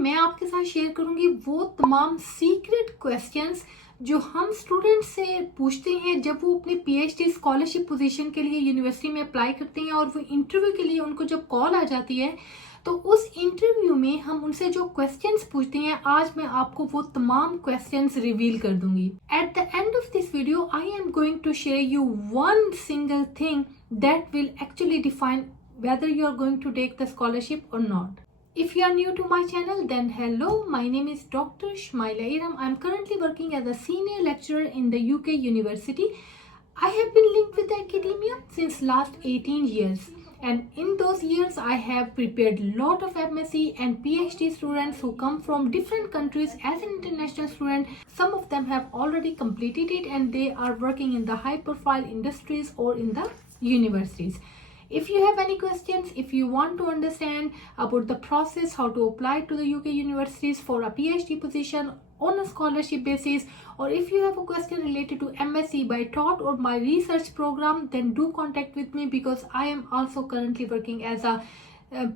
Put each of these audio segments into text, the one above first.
मैं आपके साथ शेयर करूंगी वो तमाम सीक्रेट क्वेश्चंस जो हम स्टूडेंट से पूछते हैं जब वो अपनी पीएचडी स्कॉलरशिप पोजीशन के लिए यूनिवर्सिटी में अप्लाई करते हैं और वो इंटरव्यू के लिए उनको जब कॉल आ जाती है तो उस इंटरव्यू में हम उनसे जो क्वेश्चंस पूछते हैं आज मैं आपको वो तमाम क्वेश्चंस रिवील कर दूंगी। At the end of this video I am going to share you one single thing that will actually define whether you are going to take the scholarship or not. If you are new to my channel, then hello, my name is Dr. Shmaila Iram. I am currently working as a senior lecturer in the UK University. I have been linked with the academia since last 18 years. And in those years, I have prepared a lot of MSc and PhD students who come from different countries as an international student. Some of them have already completed it and they are working in the high profile industries or in the universities. If you have any questions, if you want to understand about the process, how to apply to the UK universities for a PhD position on a scholarship basis, or if you have a question related to MSc by TOT or my research program, then do contact with me because I am also currently working as a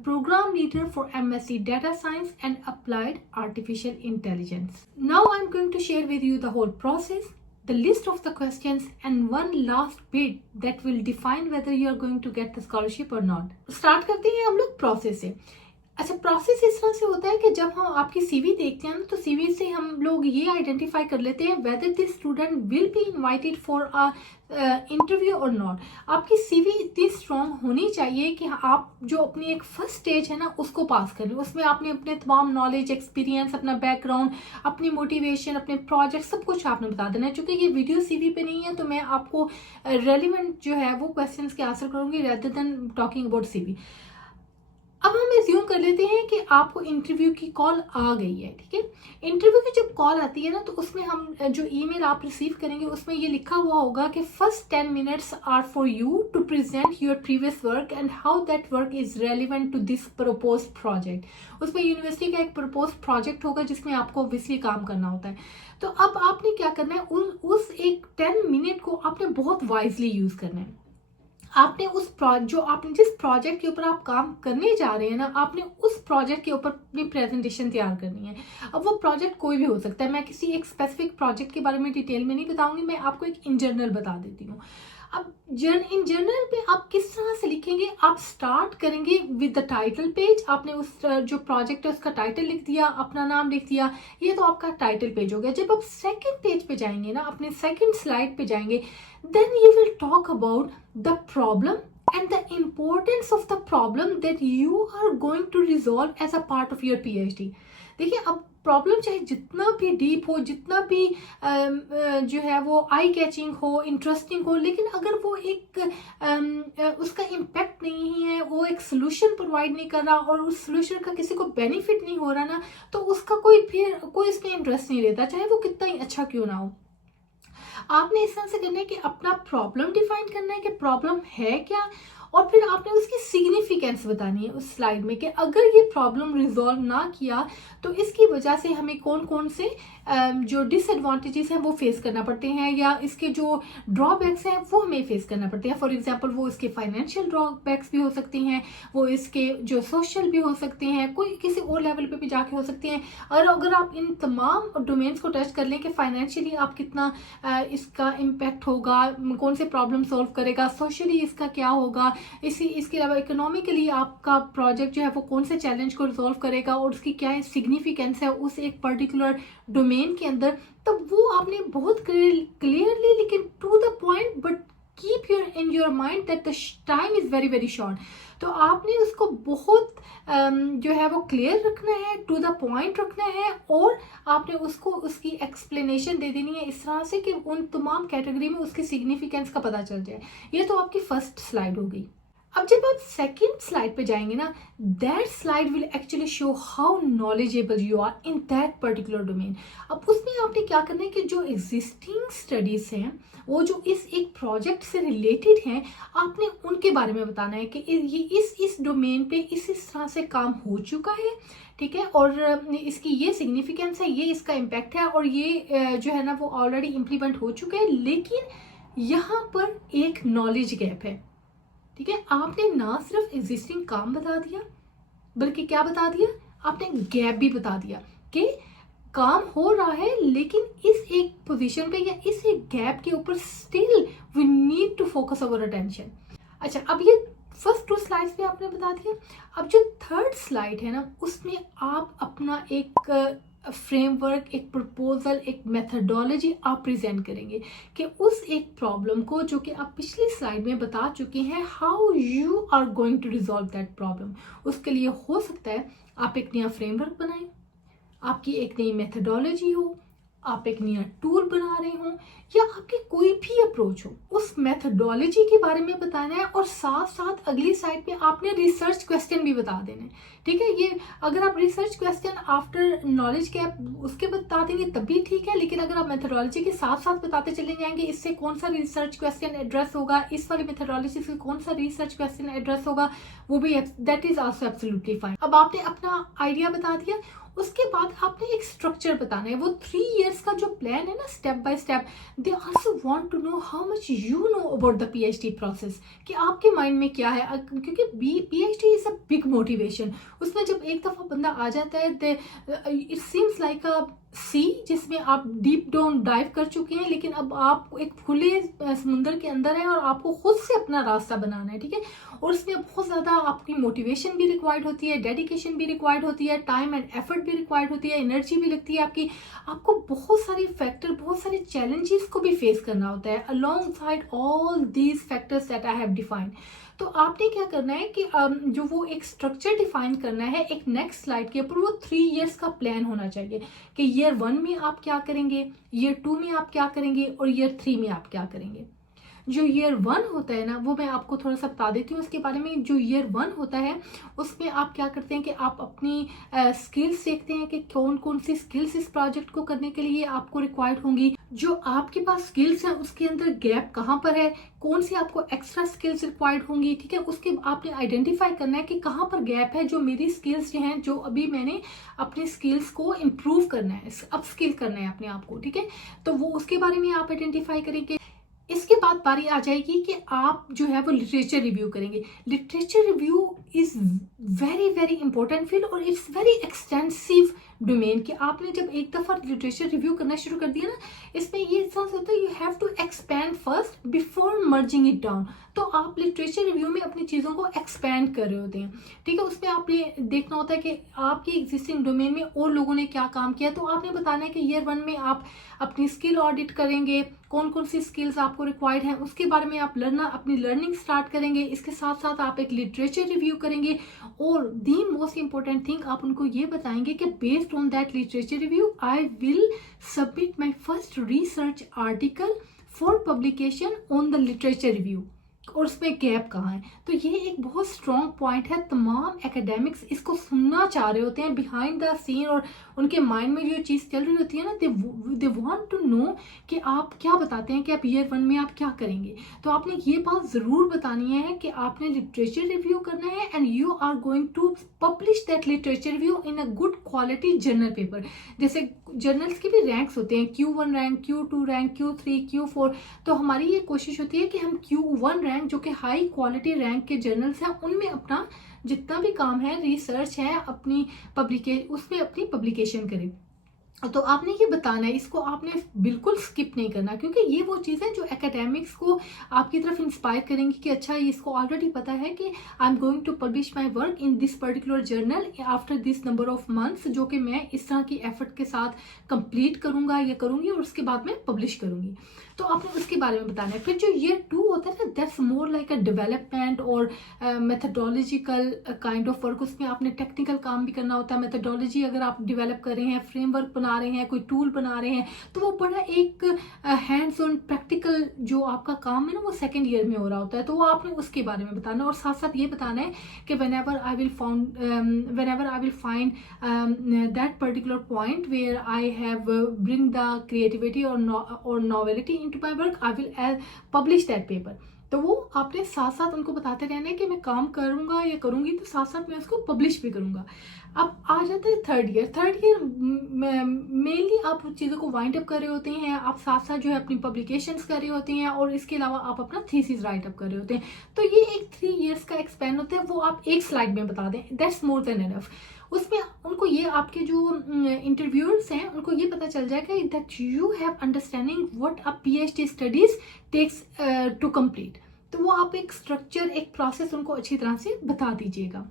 program leader for MSc Data Science and Applied Artificial Intelligence. Now I'm going to share with you the whole process, the list of the questions and one last bit that will define whether you are going to get the scholarship or not. Start करते हैं हम लोग process से। अच्छा, process इस तरह से होता है कि जब हम आपकी सीवी देखते हैं ना तो सीवी से हम लोग ये आइडेंटिफाई कर लेते हैं whether this student will be invited for a interview और नॉट। आपकी सीवी इतनी स्ट्रॉन्ग होनी चाहिए कि आप जो अपनी एक फर्स्ट स्टेज है ना उसको पास करें। उसमें आपने अपने तमाम नॉलेज, एक्सपीरियंस, अपना बैकग्राउंड, अपनी मोटिवेशन, अपने प्रोजेक्ट सब कुछ आपने बता देना है। चूंकि ये वीडियो सीवी पे नहीं है तो मैं आपको रेलिवेंट जो है वो क्वेश्चन के आंसर करूंगी rather than talking about CV. अब हम एज्यूम कर लेते हैं कि आपको इंटरव्यू की कॉल आ गई है, ठीक है। इंटरव्यू की जब कॉल आती है ना तो उसमें हम जो ईमेल आप रिसीव करेंगे उसमें ये लिखा हुआ होगा कि first 10 minutes are for you to present your previous work and how that work is relevant to this proposed project. उसमें यूनिवर्सिटी का एक प्रपोज्ड प्रोजेक्ट होगा जिसमें आपको ऑब्वियसली काम करना होता है। तो अब आपने क्या करना है, उस एक 10 मिनट को आपने बहुत वाइजली यूज करना है। आपने आपने जिस प्रोजेक्ट के ऊपर आप काम करने जा रहे हैं ना, आपने उस प्रोजेक्ट के ऊपर अपनी प्रेजेंटेशन तैयार करनी है। अब वो प्रोजेक्ट कोई भी हो सकता है, मैं किसी एक स्पेसिफिक प्रोजेक्ट के बारे में डिटेल में नहीं बताऊंगी, मैं आपको एक इन जनरल बता देती हूँ। अब इन जनरल पे आप किस तरह से लिखेंगे, आप स्टार्ट करेंगे विद द टाइटल पेज। आपने उस जो प्रोजेक्ट है उसका टाइटल लिख दिया, अपना नाम लिख दिया, ये तो आपका टाइटल पेज हो गया। जब आप सेकंड पेज पे जाएंगे ना, अपने सेकंड स्लाइड पे जाएंगे, then you will talk about the problem and the importance of the problem that you are going to resolve as a part of your PhD। देखिए, अब प्रॉब्लम चाहे जितना भी डीप हो, जितना भी जो है वो आई कैचिंग हो, इंटरेस्टिंग हो, लेकिन अगर वो एक उसका इम्पैक्ट नहीं है, वो एक सोल्यूशन प्रोवाइड नहीं कर रहा और उस सोल्यूशन का किसी को बेनिफिट नहीं हो रहा ना, तो उसका कोई इसमें इंटरेस्ट नहीं लेता, चाहे वो कितना ही अच्छा क्यों ना हो। आपने इस तरह से करना है कि अपना प्रॉब्लम डिफाइन करना है कि प्रॉब्लम है क्या, और फिर आपने उसकी सिग्निफिकेंस बतानी है उस स्लाइड में कि अगर ये प्रॉब्लम रिजॉल्व ना किया तो इसकी वजह से हमें कौन कौन से जो डिसएडवांटेजेस हैं वो फेस करना पड़ते हैं, या इसके जो ड्रॉबैक्स हैं वो हमें फेस करना पड़ते हैं। फॉर एग्जांपल वो इसके फाइनेंशियल ड्रॉबैक्स भी हो सकते हैं, वो इसके जो सोशल भी हो सकते हैं, कोई किसी और लेवल पे भी जाके हो सकते हैं। और अगर आप इन तमाम डोमेन्स को टच कर लें कि फाइनेंशियली आप कितना इसका इम्पैक्ट होगा, कौन से प्रॉब्लम सॉल्व करेगा, सोशली इसका क्या होगा, इसके अलावा इकोनॉमिकली आपका प्रोजेक्ट जो है वो कौन से चैलेंज को रिजॉल्व करेगा और उसकी क्या सिग्निफिकेंस है उस एक पर्टिकुलर डोमेन के अंदर, तब वो आपने बहुत क्लियरली लेकिन to the point but keep in your mind that the time is very very short. तो आपने उसको बहुत जो है वो क्लियर रखना है, टू द पॉइंट रखना है, और आपने उसको उसकी एक्सप्लेनेशन दे देनी है इस तरह से कि उन तमाम कैटेगरी में उसकी सिग्निफिकेंस का पता चल जाए। ये तो आपकी फर्स्ट स्लाइड हो गई। अब जब आप सेकेंड स्लाइड पे जाएंगे ना, that slide will actually show how knowledgeable you are in that particular domain. अब उसमें आपने क्या करना है कि जो एग्जिस्टिंग स्टडीज हैं, वो जो इस एक प्रोजेक्ट से रिलेटेड हैं, आपने उनके बारे में बताना है कि ये इस डोमेन पे इस तरह से काम हो चुका है, ठीक है, और इसकी ये सिग्निफिकेंस है, ये इसका इम्पैक्ट है, और ये जो है ना वो ऑलरेडी इम्प्लीमेंट हो चुके हैं, लेकिन यहाँ पर एक नॉलेज गैप है, ठीक है। आपने ना सिर्फ एग्जिस्टिंग काम बता दिया, बल्कि क्या बता दिया, आपने गैप भी बता दिया कि काम हो रहा है लेकिन इस एक पोजीशन पे या इस एक गैप के ऊपर still we need to focus our attention. अच्छा, अब ये फर्स्ट 2 स्लाइड्स पे आपने बता दिया। अब जो थर्ड स्लाइड है ना, उसमें आप अपना एक फ्रेमवर्क, एक प्रपोजल, एक मेथडोलॉजी आप प्रेजेंट करेंगे कि उस एक प्रॉब्लम को जो कि आप पिछली स्लाइड में बता चुके हैं, how you are going to resolve that problem. उसके लिए हो सकता है आप एक नया फ्रेमवर्क बनाएं, आपकी एक नई मेथडोलॉजी हो, आप एक नया टूल बना रहे हो, या आपकी कोई भी अप्रोच हो, उस मेथडोलॉजी के बारे में बताना है। और साथ साथ अगली साइड पे आपने रिसर्च क्वेश्चन भी बता देने हैं, ठीक है। ये अगर आप research question after knowledge gap उसके बता देंगे तब भी ठीक है, लेकिन अगर आप मेथडोलॉजी के साथ साथ बताते चले जाएंगे इससे कौन सा रिसर्च क्वेश्चन एड्रेस होगा, इस वाली मेथडोलॉजी से कौन सा रिसर्च क्वेश्चन एड्रेस होगा, वो भी that is also absolutely fine. अब आपने अपना आइडिया बता दिया, उसके बाद आपने एक स्ट्रक्चर बताना है। वो 3 इयर्स का जो प्लान है ना, step by step, they also want to know how much you know about the PhD process, कि आपके माइंड में क्या है, क्योंकि PhD is a big motivation. उसमें जब एक दफा बंदा आ जाता है, it seems like a sea जिसमें आप डीप डाउन डाइव कर चुके हैं, लेकिन अब आप एक खुले समुद्र के अंदर हैं और आपको खुद से अपना रास्ता बनाना है, ठीक है। और उसमें बहुत ज़्यादा आपकी मोटिवेशन भी रिक्वायर्ड होती है, डेडिकेशन भी रिक्वायर्ड होती है, टाइम एंड एफर्ट भी रिक्वायर्ड होती है, एनर्जी भी लगती है आपकी। आपको बहुत सारी फैक्टर, बहुत सारे चैलेंजेस को भी फेस करना होता है along side all these factors that I have defined. तो आपने क्या करना है कि जो वो एक स्ट्रक्चर डिफाइन करना है, एक नेक्स्ट स्लाइड के ऊपर वो 3 इयर्स का प्लान होना चाहिए कि ईयर 1 में आप क्या करेंगे, ईयर 2 में आप क्या करेंगे और ईयर 3 में आप क्या करेंगे। जो ईयर 1 होता है ना, वो मैं आपको थोड़ा सा बता देती हूँ उसके बारे में। जो ईयर 1 होता है उसमें आप क्या करते हैं कि आप अपनी स्किल्स देखते हैं कि कौन कौन सी स्किल्स इस प्रोजेक्ट को करने के लिए आपको रिक्वायर्ड होंगी। जो आपके पास स्किल्स हैं उसके अंदर गैप कहाँ पर है, कौन सी आपको एक्स्ट्रा स्किल्स रिक्वायर्ड होंगी, ठीक है। उसके आपने आइडेंटिफाई करना है कि कहाँ पर गैप है, जो मेरी स्किल्स जो हैं, जो अभी मैंने अपनी स्किल्स को इम्प्रूव करना है, अपस्किल करना है अपने आप को, ठीक है। तो वो उसके बारे में आप आइडेंटिफाई करेंगे। इसके बाद बारी आ जाएगी कि आप जो है वो लिटरेचर रिव्यू करेंगे। Literature review is very very important field और इट्स वेरी एक्सटेंसिव डोमेन, कि आपने जब एक दफा लिटरेचर रिव्यू करना शुरू कर दिया ना, इसमें ये सेंस होता है you have to expand first before merging it down. तो आप लिटरेचर रिव्यू में अपनी चीज़ों को एक्सपैंड कर रहे होते हैं, ठीक है। उसमें आपने देखना होता है कि आपके एग्जिस्टिंग डोमेन में और लोगों ने क्या काम किया। तो आपने बताना है कि ईयर 1 में आप अपनी स्किल ऑडिट करेंगे, कौन कौन सी स्किल्स आपको रिक्वायर्ड हैं, उसके बारे में आप अपनी लर्निंग स्टार्ट करेंगे। इसके साथ साथ आप एक लिटरेचर रिव्यू करेंगे और दी मोस्ट इंपॉर्टेंट थिंग आप उनको ये बताएंगे कि based on that literature review I will submit my first research article for publication on the literature review. और उसमें गैप कहाँ है। तो ये एक बहुत स्ट्रॉन्ग पॉइंट है, तमाम एकेडमिक्स इसको सुनना चाह रहे होते हैं बिहाइंड द सीन, और उनके माइंड में जो चीज़ चल रही होती है ना, दे वांट टू नो कि आप क्या बताते हैं कि आप ईयर 1 में आप क्या करेंगे। तो आपने ये बात ज़रूर बतानी है कि आपने लिटरेचर रिव्यू करना है and you are going to publish that literature review in a good quality journal paper. जैसे जर्नल्स के भी रैंक्स होते हैं, Q1 rank, Q2 rank, Q3, Q4। तो हमारी ये कोशिश होती है कि हम Q1 रैंक जो कि हाई क्वालिटी रैंक के जर्नल्स हैं उनमें अपना जितना भी काम है, रिसर्च है, अपनी उसमें अपनी पब्लिकेशन करें। तो आपने ये बताना है, इसको आपने बिल्कुल स्किप नहीं करना, क्योंकि ये वो चीज़ें जो एकेडमिक्स को आपकी तरफ इंस्पायर करेंगी कि अच्छा इसको ऑलरेडी पता है कि I am going to publish my work in this particular journal after this number of months, जो कि मैं इस तरह की एफर्ट के साथ कंप्लीट करूंगा या करूंगी और उसके बाद मैं पब्लिश करूंगी। तो आपने उसके बारे में बताना है। फिर जो ईयर 2 होता है ना, that's more like a development और मेथडोलॉजिकल काइंड ऑफ वर्क। उसमें आपने टेक्निकल काम भी करना होता है। मेथडोलॉजी अगर आप डिवेलप कर रहे हैं, फ्रेमवर्क बना रहे हैं, कोई टूल बना रहे हैं, तो वो बड़ा एक हैंड्स ऑन प्रैक्टिकल जो आपका काम है ना, वो सेकेंड ईयर में हो रहा होता है। तो वो आपने उसके बारे में बताना, और साथ साथ ये बताना है कि whenever I will find that particular point where I have bring the creativity or novelty into my work, I will publish that paper। तो वो आपने साथ साथ उनको बताते रहना है कि मैं काम करूंगा या करूंगी, तो साथ साथ मैं उसको पब्लिश भी करूंगा। अब आ जाता है थर्ड ईयर मेनली आप चीज़ों को वाइंड अप कर रहे होते हैं, आप साथ साथ जो है अपनी पब्लिकेशंस कर रहे होते हैं, और इसके अलावा आप अपना थीसिस राइट अप कर रहे होते हैं। तो ये एक 3 इयर्स का एक्सपेंड होता है, वो आप एक स्लाइड में बता दें, दैट्स मोर देन एनफ। उसमें उनको ये आपके जो इंटरव्यूअर्स हैं उनको ये पता चल जाएगा that you have understanding what a PhD studies takes to complete. तो वो आप एक स्ट्रक्चर, एक प्रोसेस उनको अच्छी तरह से बता दीजिएगा।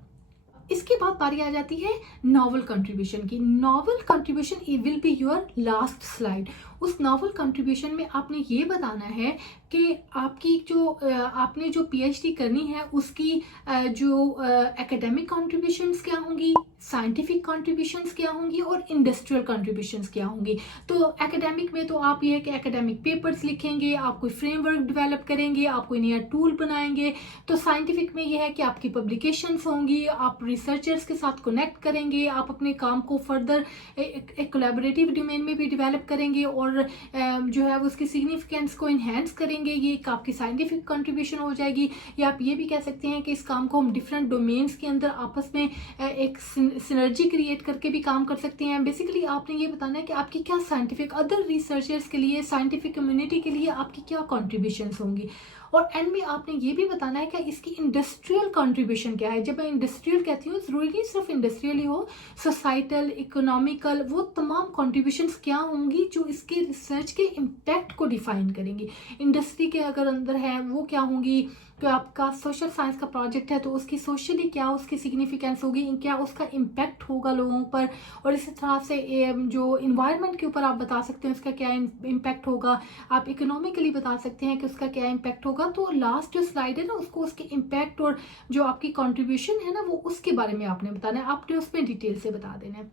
इसके बाद बारी आ जाती है नॉवल कंट्रीब्यूशन की। Novel contribution will be your last slide. उस नॉवल कंट्रीब्यूशन में आपने ये बताना है कि आपकी जो आपने जो पीएचडी करनी है उसकी जो एकेडमिक कंट्रीब्यूशंस क्या होंगी, साइंटिफिक कंट्रीब्यूशंस क्या होंगी और इंडस्ट्रियल कंट्रीब्यूशंस क्या होंगी। तो एकेडमिक में तो आप ये है कि एकेडमिक पेपर्स लिखेंगे, आप कोई फ्रेमवर्क डेवलप करेंगे, आप कोई नया टूल बनाएंगे। तो साइंटिफिक में ये है कि आपकी पब्लिकेशंस होंगी, आप रिसर्चर्स के साथ कनेक्ट करेंगे, आप अपने काम को फर्दर एक कोलैबोरेटिव डोमेन में भी डेवलप करेंगे और जो है उसकी सिग्निफिकेंस को इन्हेंस करेंगे। ये एक आपकी साइंटिफिक कंट्रीब्यूशन हो जाएगी। या आप ये भी कह सकते हैं कि इस काम को हम डिफरेंट डोमेन्स के अंदर आपस में एक सिनर्जी क्रिएट करके भी काम कर सकते हैं। बेसिकली आपने ये बताना है कि आपकी क्या साइंटिफिक, अदर रिसर्चर्स के लिए, साइंटिफिक कम्युनिटी के लिए आपकी क्या कॉन्ट्रीब्यूशंस होंगी। और एंड में आपने ये भी बताना है कि इसकी इंडस्ट्रियल कंट्रीब्यूशन क्या है। जब मैं इंडस्ट्रियल कहती हूँ, जरूरी नहीं सिर्फ इंडस्ट्रियल ही हो, सोसाइटल, इकोनॉमिकल, वो तमाम कंट्रीब्यूशंस क्या होंगी जो इसके रिसर्च के इम्पैक्ट को डिफाइन करेंगी। इंडस्ट्री के अगर अंदर है वो क्या होंगी, तो आपका सोशल साइंस का प्रोजेक्ट है तो उसकी सोशली क्या उसकी सिग्निफिकेंस होगी, क्या उसका इम्पैक्ट होगा लोगों पर। और इसी तरह से जो इन्वायरमेंट के ऊपर आप बता सकते हैं उसका क्या इम्पैक्ट होगा। आप इकोनॉमिकली बता सकते हैं कि उसका क्या इम्पैक्ट होगा। तो लास्ट जो स्लाइड है ना, उसको उसके इम्पैक्ट और जो आपकी कॉन्ट्रीब्यूशन है ना, वो उसके बारे में आपने बताना है, आपने उसमें डिटेल से बता देना है।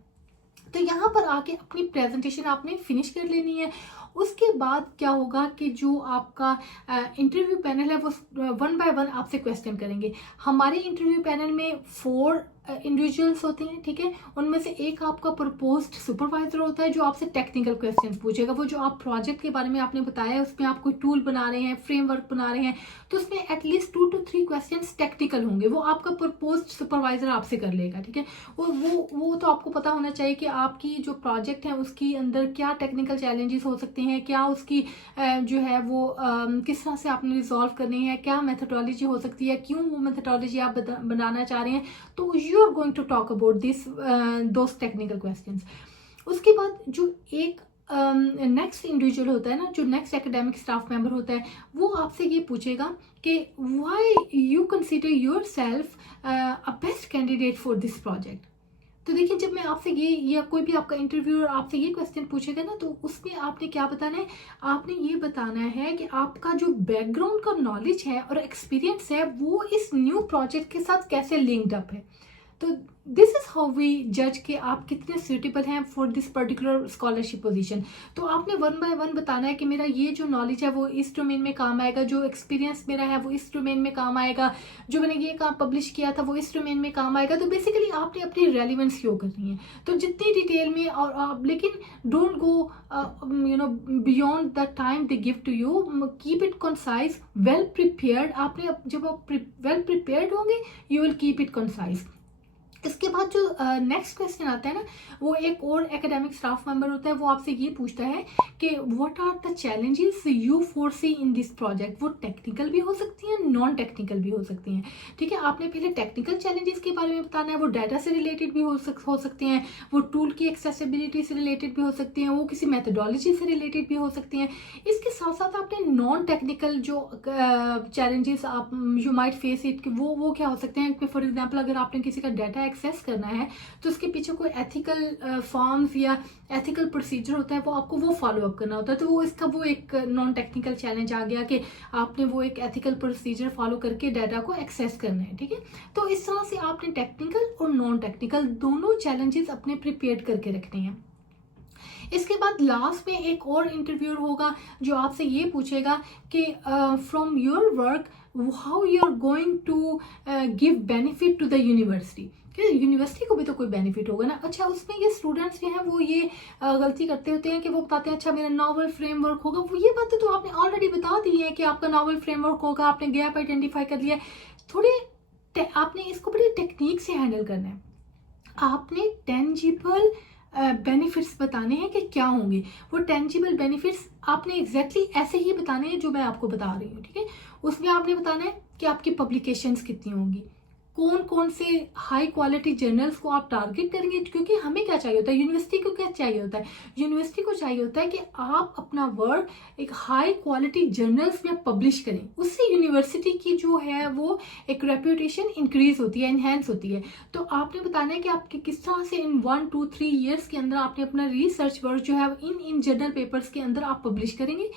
तो यहाँ पर आके अपनी प्रेजेंटेशन आपने फिनिश कर लेनी है। उसके बाद क्या होगा कि जो आपका इंटरव्यू पैनल है वो 1 बाय 1 आपसे क्वेश्चन करेंगे। हमारे इंटरव्यू पैनल में 4 इंडिविजुअल्स होते हैं, ठीक है। उनमें से एक आपका प्रपोज्ड सुपरवाइजर होता है जो आपसे टेक्निकल क्वेश्चंस पूछेगा। वो जो आप प्रोजेक्ट के बारे में आपने बताया है उसमें आप कोई टूल बना रहे हैं, फ्रेमवर्क बना रहे हैं, तो उसमें एटलीस्ट 2 to 3 क्वेश्चंस टेक्निकल होंगे, वो आपका प्रपोज्ड सुपरवाइजर आपसे कर लेगा, ठीक है। वो तो आपको पता होना चाहिए कि आपकी जो प्रोजेक्ट है उसके अंदर क्या टेक्निकल चैलेंजेस हो सकते हैं, क्या उसकी जो है वो किस तरह से आपने रिजॉल्व करनी है, क्या मेथोडोलॉजी हो सकती है, क्यों वो मेथोडोलॉजी आप बनाना चाह रहे हैं। तो you are going to talk about this those technical questions। उसके बाद जो एक नेक्स्ट इंडिविजुअल होता है ना, जो नेक्स्ट एकेडमिक स्टाफ मेंबर होता है, वो आपसे ये पूछेगा कि why you consider your self a best candidate for this project. तो देखिए, जब मैं आपसे ये या कोई भी आपका इंटरव्यूअर आपसे ये क्वेश्चन पूछेगा ना, तो उसमें आपने क्या बताना है, आपने ये बताना है कि आपका जो बैकग्राउंड का नॉलेज है और एक्सपीरियंस है वो इस न्यू प्रोजेक्ट के साथ कैसे लिंक्ड अप है। तो दिस इज हाउ वी जज कि आप कितने सूटेबल हैं for this particular scholarship position. तो आपने 1 बाय 1 बताना है कि मेरा ये जो नॉलेज है वो इस डोमेन में काम आएगा, जो एक्सपीरियंस मेरा है वो इस डोमेन में काम आएगा, जो मैंने ये काम पब्लिश किया था वो इस डोमेन में काम आएगा। तो बेसिकली आपने अपनी रेलिवेंस शो करनी है। तो जितनी डिटेल में और आप, लेकिन don't go beyond the time they give to you, keep it concise, well prepared. आपने जब आप वेल प्रिपेयर्ड होंगे you will keep it concise. इसके बाद जो नेक्स्ट क्वेश्चन आता है ना, वो एक और एकेडमिक स्टाफ मेंबर होता है, वो आपसे ये पूछता है कि what are the challenges you foresee in this project. वो टेक्निकल भी हो सकती हैं, नॉन टेक्निकल भी हो सकती हैं, ठीक है। आपने पहले टेक्निकल चैलेंजेस के बारे में बताना है, वो डाटा से रिलेटेड भी हो सकते हैं, वो टूल की एक्सेसिबिलिटी से रिलेटेड भी हो सकती हैं, वो किसी मेथोडोलॉजी से रिलेटेड भी हो सकती हैं। इसके साथ साथ आपने नॉन टेक्निकल जो चैलेंजेस आप यू माइट फेस इट, वो क्या हो सकते हैं। फॉर एग्जाम्पल, अगर आपने किसी का डाटा एक्सेस करना है तो उसके पीछे कोई एथिकल फॉर्म्स या एथिकल प्रोसीजर होता है, वो आपको वो फॉलो अप करना होता है। तो वो इसका वो एक नॉन टेक्निकल चैलेंज आ गया कि आपने वो एक एथिकल प्रोसीजर फॉलो करके डाटा को एक्सेस करना है, ठीक है। तो इस तरह से आपने टेक्निकल और नॉन टेक्निकल दोनों चैलेंजेस अपने प्रिपेयर करके रखने हैं। इसके बाद लास्ट में एक और इंटरव्यूअर होगा जो आपसे ये पूछेगा कि from your work how you are going to give benefit to the university. University को भी तो कोई बेनिफिट होगा ना। अच्छा, उसमें ये स्टूडेंट्स भी हैं वो ये गलती करते होते हैं कि वो बताते हैं अच्छा मेरा नॉवल फ्रेमवर्क होगा। वो ये बातें तो आपने ऑलरेडी बता दी है कि आपका नॉवल फ्रेमवर्क होगा, आपने गैप आइडेंटिफाई कर लिया है। थोड़े आपने इसको बड़ी टेक्निक से हैंडल करना है। आपने टेंजिबल बेनिफिट्स बताने हैं कि क्या होंगे। वो टेंजिबल बेनिफिट्स आपने एग्जैक्टली ऐसे ही बताने हैं जो मैं आपको बता रही हूँ, ठीक है। उसमें आपने बताना है कि आपकी पब्लिकेशंस कितनी होंगी, कौन कौन से हाई क्वालिटी जर्नल्स को आप टारगेट करेंगे, क्योंकि हमें क्या चाहिए होता है, यूनिवर्सिटी को क्या चाहिए होता है, यूनिवर्सिटी को चाहिए होता है कि आप अपना वर्क एक हाई क्वालिटी जर्नल्स में पब्लिश करें। उससे यूनिवर्सिटी की जो है वो एक रेप्यूटेशन इंक्रीज होती है, इनहेंस होती है। तो आपने बताना है कि आपके किस तरह से इन 1 2 3 ईयर्स के अंदर आपने अपना रिसर्च वर्क जो है इन जर्नल पेपर्स के अंदर आप पब्लिश करेंगे।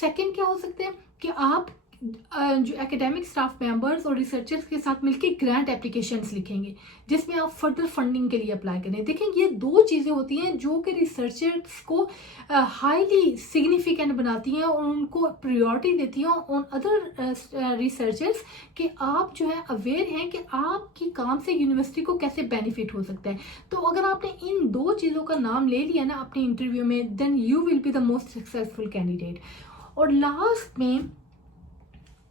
सेकेंड क्या हो सकता है कि आप जो एकेडमिक स्टाफ मेंबर्स और रिसर्चर्स के साथ मिलकर ग्रांट एप्लीकेशंस लिखेंगे, जिसमें आप फर्दर फंडिंग के लिए अप्लाई करें। देखिए, ये दो चीज़ें होती हैं जो कि रिसर्चर्स को हाईली सिग्निफिकेंट बनाती हैं और उनको प्रायोरिटी देती हैं ऑन अदर रिसर्चर्स, कि आप जो है अवेयर हैं कि आपकी काम से यूनिवर्सिटी को कैसे बेनिफिट हो सकता है। तो अगर आपने इन दो चीज़ों का नाम ले लिया ना अपने इंटरव्यू में, then you will be the most successful candidate. और लास्ट में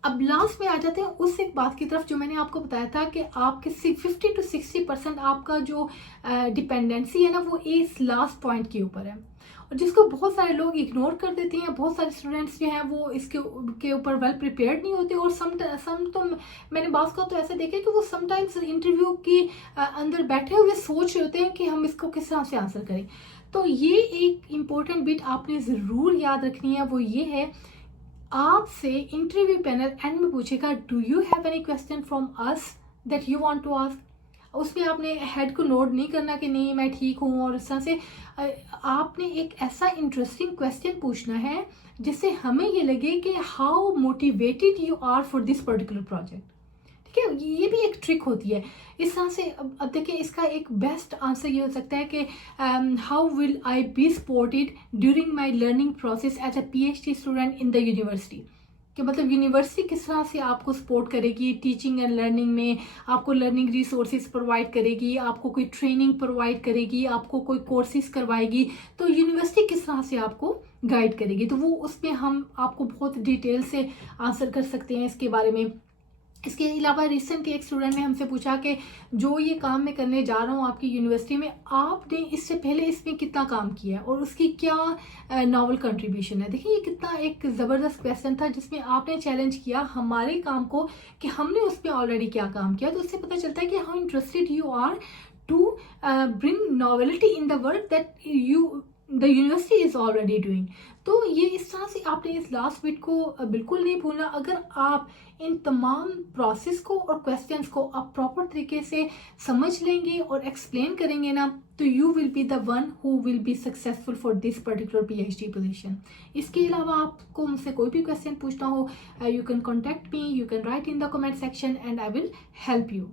आ जाते हैं उस एक बात की तरफ जो मैंने आपको बताया था कि आपके 50 to 60% आपका जो डिपेंडेंसी है ना वो इस लास्ट पॉइंट के ऊपर है, और जिसको बहुत सारे लोग इग्नोर कर देते हैं। बहुत सारे स्टूडेंट्स जो हैं वो इसके ऊपर वेल प्रिपेयर्ड नहीं होते, और सम तो मैंने बात का तो ऐसे देखा कि वो समटाइम्स इंटरव्यू के अंदर बैठे हुए सोच रहे होते हैं कि हम इसको किस तरह से आंसर करें। तो ये एक इम्पोर्टेंट बिट आपने ज़रूर याद रखनी है, वो ये है, आपसे इंटरव्यू पैनल एंड में पूछेगा, do you have any question from us that you want to ask. उसमें आपने हेड को नोट नहीं करना कि नहीं मैं ठीक हूँ, और इस तरह से आपने एक ऐसा इंटरेस्टिंग क्वेश्चन पूछना है जिससे हमें ये लगे कि how motivated you are for this particular project. ठीक है, ये भी एक ट्रिक होती है। इस तरह से अब देखिए, इसका एक बेस्ट आंसर ये हो सकता है कि how will I be supported during my learning process as a PhD student in the university. कि मतलब यूनिवर्सिटी किस तरह से आपको सपोर्ट करेगी टीचिंग एंड लर्निंग में, आपको लर्निंग रिसोर्सेज प्रोवाइड करेगी, आपको कोई ट्रेनिंग प्रोवाइड करेगी, आपको कोई कोर्सेज करवाएगी, तो यूनिवर्सिटी किस तरह से आपको गाइड करेगी। तो वो उसमें हम आपको बहुत डिटेल से आंसर कर सकते हैं इसके बारे में। इसके अलावा रिसेंटली एक स्टूडेंट ने हमसे पूछा कि जो ये काम मैं करने जा रहा हूँ आपकी यूनिवर्सिटी में, आपने इससे पहले इसमें कितना काम किया है और उसकी क्या नॉवल कंट्रीब्यूशन है। देखिए, ये कितना एक ज़बरदस्त क्वेश्चन था जिसमें आपने चैलेंज किया हमारे काम को कि हमने उसमें ऑलरेडी क्या काम किया। तो उससे पता चलता है कि how interested you are to bring novelty in the work that the university is already doing. तो ये इस तरह से आपने इस लास्ट बिट को बिल्कुल नहीं भूलना। अगर आप इन तमाम प्रोसेस को और क्वेश्चंस को आप प्रॉपर तरीके से समझ लेंगे और एक्सप्लेन करेंगे ना, तो you will be the one who will be successful for this particular PhD position. इसके अलावा आपको मुझसे कोई भी क्वेश्चन पूछना हो, you can contact me, you can write in the comment section and I will help you.